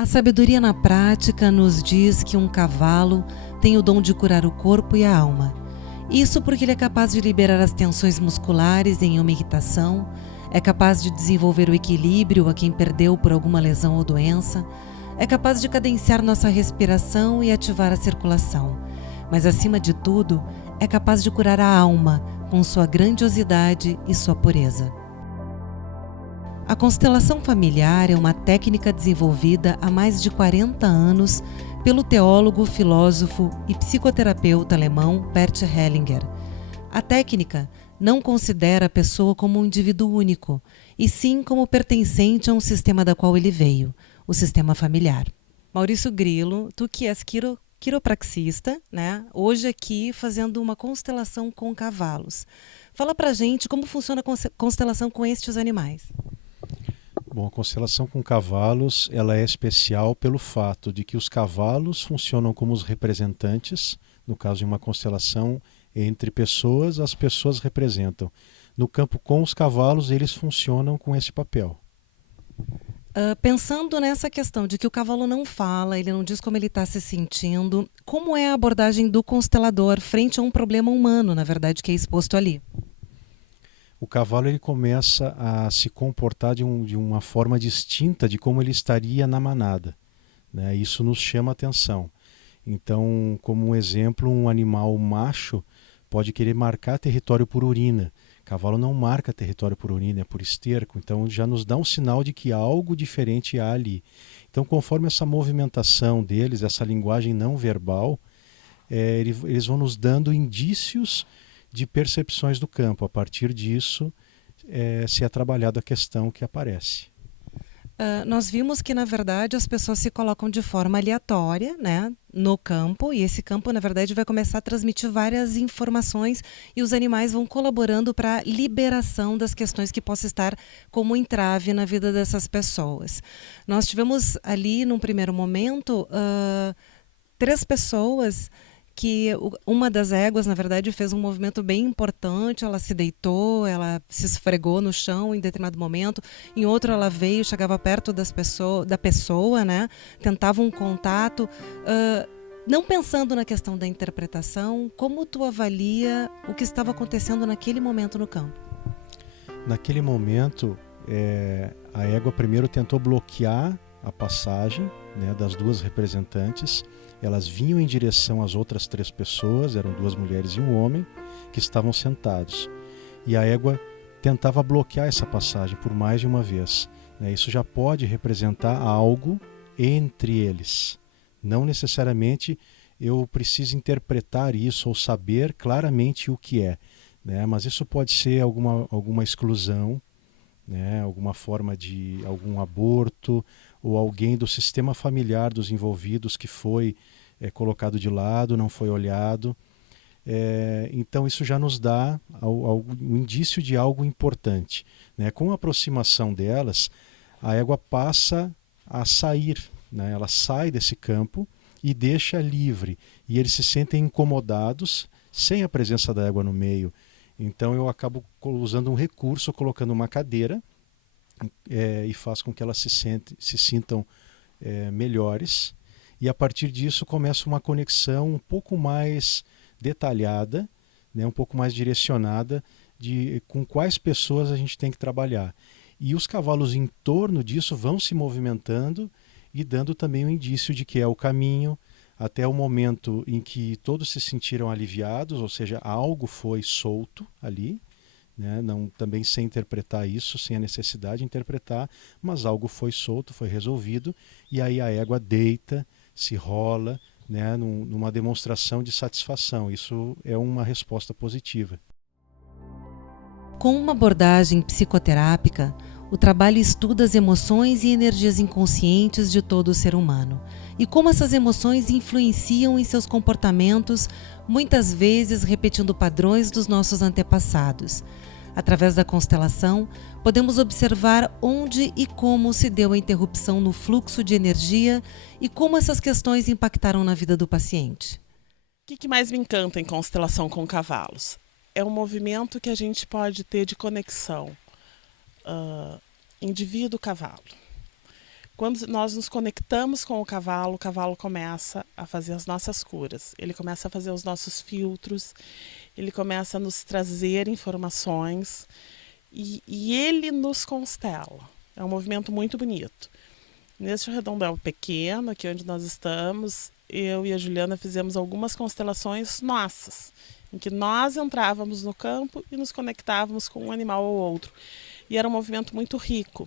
A sabedoria na prática nos diz que um cavalo tem o dom de curar o corpo e a alma. Isso porque ele é capaz de liberar as tensões musculares em uma irritação, é capaz de desenvolver o equilíbrio a quem perdeu por alguma lesão ou doença, é capaz de cadenciar nossa respiração e ativar a circulação. Mas, acima de tudo, é capaz de curar a alma com sua grandiosidade e sua pureza. A constelação familiar é uma técnica desenvolvida há mais de 40 anos pelo teólogo, filósofo e psicoterapeuta alemão Bert Hellinger. A técnica não considera a pessoa como um indivíduo único, e sim como pertencente a um sistema da qual ele veio, o sistema familiar. Maurício Grillo, tu que és quiropraxista, né? Hoje aqui fazendo uma constelação com cavalos. Fala pra gente como funciona a constelação com estes animais. Bom, a constelação com cavalos ela é especial pelo fato de que os cavalos funcionam como os representantes. No caso de uma constelação entre pessoas, as pessoas representam. No campo com os cavalos, eles funcionam com esse papel. Pensando nessa questão de que o cavalo não fala, ele não diz como ele está se sentindo, como é a abordagem do constelador frente a um problema humano, na verdade, que é exposto ali? O cavalo ele começa a se comportar de uma forma distinta de como ele estaria na manada, né? Isso nos chama atenção. Então, como um exemplo, um animal macho pode querer marcar território por urina. Cavalo não marca território por urina, é por esterco. Então, já nos dá um sinal de que algo diferente há ali. Então, conforme essa movimentação deles, essa linguagem não verbal, eles vão nos dando indícios de percepções do campo. A partir disso, se é trabalhada a questão que aparece. Nós vimos que, na verdade, as pessoas se colocam de forma aleatória, né, no campo, e esse campo, na verdade, vai começar a transmitir várias informações e os animais vão colaborando para a liberação das questões que possam estar como entrave na vida dessas pessoas. Nós tivemos ali, num primeiro momento, 3 pessoas que uma das éguas, na verdade, fez um movimento bem importante, ela se deitou, ela se esfregou no chão em determinado momento, em outro ela veio, chegava perto da pessoa, né? Tentava um contato. Não pensando na questão da interpretação, como tu avalia o que estava acontecendo naquele momento no campo? Naquele momento, a égua primeiro tentou bloquear a passagem, né, das 2 representantes. Elas vinham em direção às outras 3 pessoas, eram 2 mulheres e um homem, que estavam sentados. E a égua tentava bloquear essa passagem por mais de uma vez, né? Isso já pode representar algo entre eles. Não necessariamente eu preciso interpretar isso ou saber claramente o que é, né? Mas isso pode ser alguma exclusão, né? Alguma forma de algum aborto, ou alguém do sistema familiar dos envolvidos que foi colocado de lado, não foi olhado. Então isso já nos dá um indício de algo importante, né? Com a aproximação delas, a égua passa a sair, né? Ela sai desse campo e deixa livre, e eles se sentem incomodados sem a presença da égua no meio. Então eu acabo usando um recurso, colocando uma cadeira, e faz com que elas se sintam melhores, e a partir disso começa uma conexão um pouco mais detalhada, né, um pouco mais direcionada com quais pessoas a gente tem que trabalhar. E os cavalos em torno disso vão se movimentando e dando também um indício de que é o caminho, até o momento em que todos se sentiram aliviados, ou seja, algo foi solto ali, né? Não, também sem interpretar isso, sem a necessidade de interpretar, mas algo foi solto, foi resolvido, e aí a égua deita, se rola, né? Numa demonstração de satisfação. Isso é uma resposta positiva. Com uma abordagem psicoterápica, o trabalho estuda as emoções e energias inconscientes de todo o ser humano e como essas emoções influenciam em seus comportamentos, muitas vezes repetindo padrões dos nossos antepassados. Através da constelação, podemos observar onde e como se deu a interrupção no fluxo de energia e como essas questões impactaram na vida do paciente. O que mais me encanta em constelação com cavalos? É um movimento que a gente pode ter de conexão indivíduo-cavalo. Quando nós nos conectamos com o cavalo começa a fazer as nossas curas. Ele começa a fazer os nossos filtros, ele começa a nos trazer informações e ele nos constela. É um movimento muito bonito. Neste redondel pequeno, aqui onde nós estamos, eu e a Juliana fizemos algumas constelações nossas, em que nós entrávamos no campo e nos conectávamos com um animal ou outro. E era um movimento muito rico,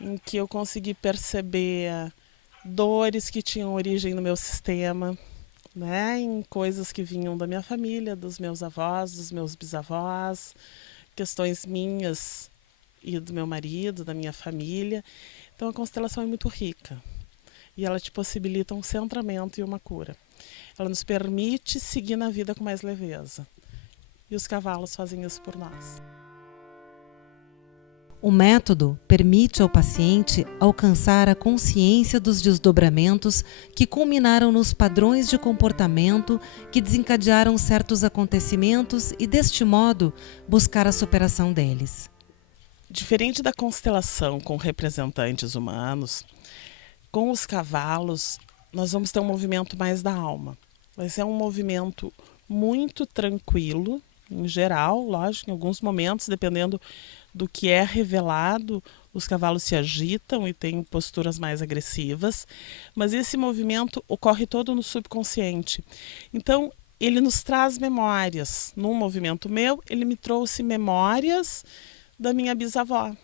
em que eu consegui perceber dores que tinham origem no meu sistema, né, em coisas que vinham da minha família, dos meus avós, dos meus bisavós, questões minhas e do meu marido, da minha família. Então a constelação é muito rica e ela te possibilita um centramento e uma cura. Ela nos permite seguir na vida com mais leveza. E os cavalos fazem isso por nós. O método permite ao paciente alcançar a consciência dos desdobramentos que culminaram nos padrões de comportamento que desencadearam certos acontecimentos e, deste modo, buscar a superação deles. Diferente da constelação com representantes humanos, com os cavalos nós vamos ter um movimento mais da alma. Vai ser um movimento muito tranquilo, em geral, lógico, em alguns momentos, dependendo do que é revelado, os cavalos se agitam e têm posturas mais agressivas, mas esse movimento ocorre todo no subconsciente. Então, ele nos traz memórias. Num movimento meu, ele me trouxe memórias da minha bisavó.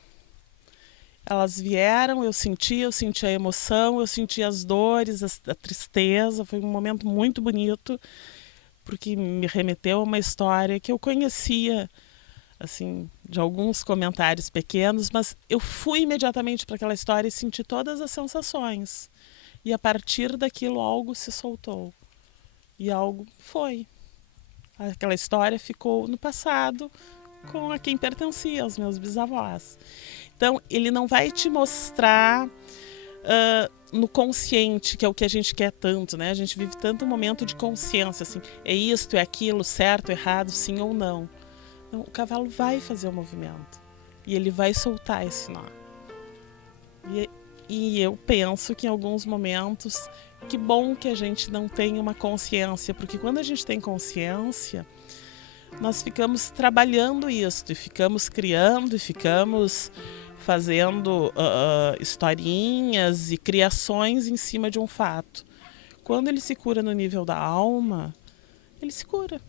Elas vieram, eu senti a emoção, eu senti as dores, a tristeza. Foi um momento muito bonito, porque me remeteu a uma história que eu conhecia, assim, de alguns comentários pequenos, mas eu fui imediatamente para aquela história e senti todas as sensações. E a partir daquilo algo se soltou. E algo foi. Aquela história ficou no passado com a quem pertencia, aos meus bisavós. Então, ele não vai te mostrar no consciente, que é o que a gente quer tanto, né? A gente vive tanto um momento de consciência, assim, é isto, é aquilo, certo, errado, sim ou não. Então, o cavalo vai fazer o movimento e ele vai soltar esse nó. E eu penso que em alguns momentos, que bom que a gente não tem uma consciência, porque quando a gente tem consciência, nós ficamos trabalhando isso, e ficamos criando, e ficamos fazendo historinhas e criações em cima de um fato. Quando ele se cura no nível da alma, ele se cura.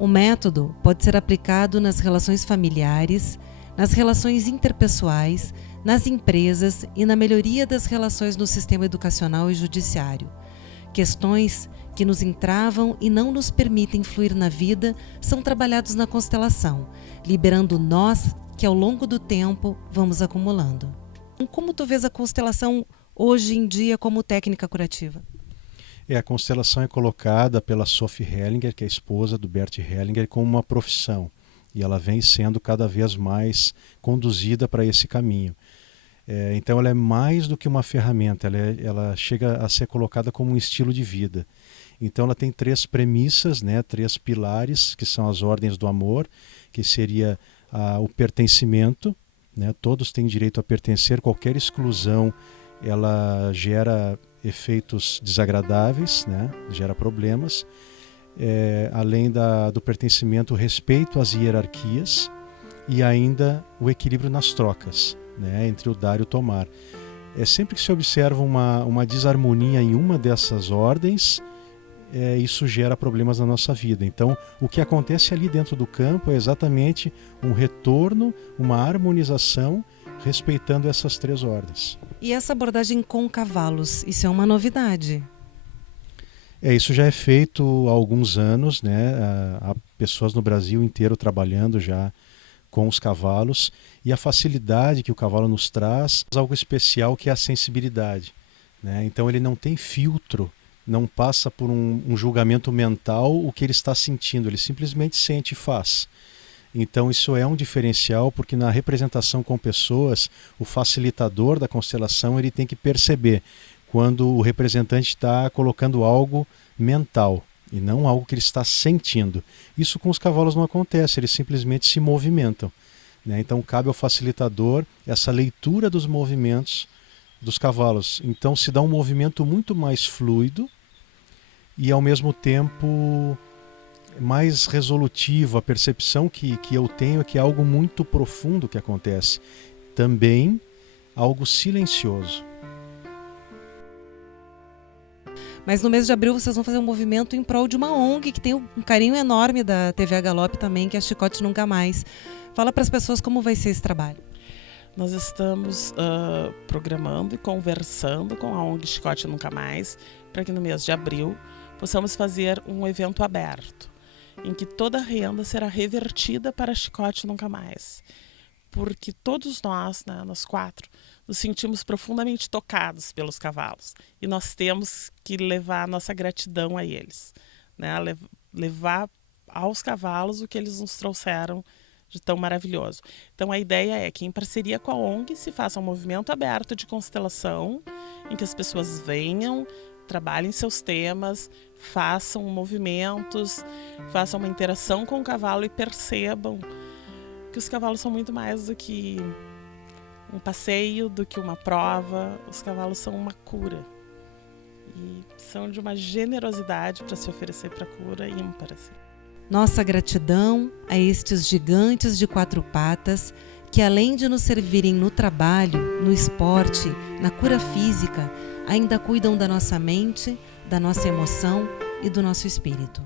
O método pode ser aplicado nas relações familiares, nas relações interpessoais, nas empresas e na melhoria das relações no sistema educacional e judiciário. Questões que nos entravam e não nos permitem fluir na vida são trabalhados na constelação, liberando nós que ao longo do tempo vamos acumulando. Como tu vês a constelação hoje em dia como técnica curativa? A constelação é colocada pela Sophie Hellinger, que é a esposa do Bert Hellinger, como uma profissão. E ela vem sendo cada vez mais conduzida para esse caminho. Então ela é mais do que uma ferramenta, ela chega a ser colocada como um estilo de vida. Então ela tem 3 premissas, né, 3 pilares, que são as ordens do amor, que seria o pertencimento, né, todos têm direito a pertencer, qualquer exclusão ela gera efeitos desagradáveis, né, gera problemas. Além do pertencimento, o respeito às hierarquias e ainda o equilíbrio nas trocas, né, entre o dar e o tomar. Sempre que se observa uma desarmonia em uma dessas ordens, isso gera problemas na nossa vida. Então, o que acontece ali dentro do campo é exatamente um retorno, uma harmonização, respeitando essas 3 ordens. E essa abordagem com cavalos, isso é uma novidade? Isso já é feito há alguns anos, né? Há pessoas no Brasil inteiro trabalhando já com os cavalos, e a facilidade que o cavalo nos traz, algo especial que é a sensibilidade, né? Então ele não tem filtro, não passa por um julgamento mental o que ele está sentindo, ele simplesmente sente e faz. Então isso é um diferencial, porque na representação com pessoas, o facilitador da constelação ele tem que perceber quando o representante está colocando algo mental e não algo que ele está sentindo. Isso com os cavalos não acontece, eles simplesmente se movimentam, né? Então cabe ao facilitador essa leitura dos movimentos dos cavalos. Então se dá um movimento muito mais fluido e ao mesmo tempo mais resolutivo. A percepção que eu tenho é que é algo muito profundo que acontece. Também algo silencioso. Mas no mês de abril vocês vão fazer um movimento em prol de uma ONG que tem um carinho enorme da TV A Galope também, que é a Chicote Nunca Mais. Fala para as pessoas como vai ser esse trabalho. Nós estamos programando e conversando com a ONG Chicote Nunca Mais para que no mês de abril possamos fazer um evento aberto, em que toda a renda será revertida para a Chicote Nunca Mais. Porque todos nós, né, nós 4, nos sentimos profundamente tocados pelos cavalos. E nós temos que levar a nossa gratidão a eles, né? Levar aos cavalos o que eles nos trouxeram de tão maravilhoso. Então a ideia é que em parceria com a ONG se faça um movimento aberto de constelação, em que as pessoas venham, trabalhem seus temas, façam movimentos, façam uma interação com o cavalo e percebam que os cavalos são muito mais do que um passeio, do que uma prova. Os cavalos são uma cura e são de uma generosidade para se oferecer para a cura ímpar. Assim. Nossa gratidão a estes gigantes de 4 patas que, além de nos servirem no trabalho, no esporte, na cura física, ainda cuidam da nossa mente, da nossa emoção e do nosso espírito.